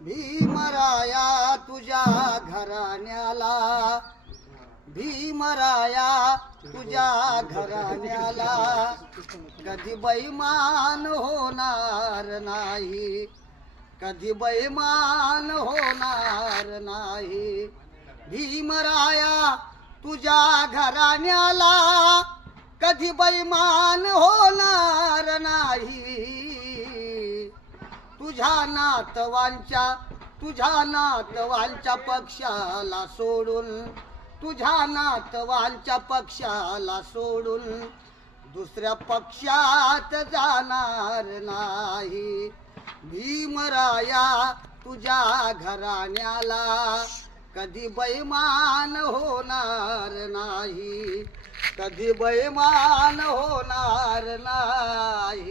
भीमराया तुझ्या घराण्याला, भीमराया तुझ्या घराण्याला कधी बैमान होणार नाही, कधी बैमान होणार नाही. भीमराया तुझ्या घराण्याला कधी बैमान होणार नाही. तुझ्या नातवांच्या पक्षाला सोडून, तुझ्या नातवांच्या पक्षाला सोडून दुसऱ्या पक्षात जाणार नाही. भीमराया तुझ्या घराण्याला कधी बैमान होणार नाही, कधी बैमान होणार नाही.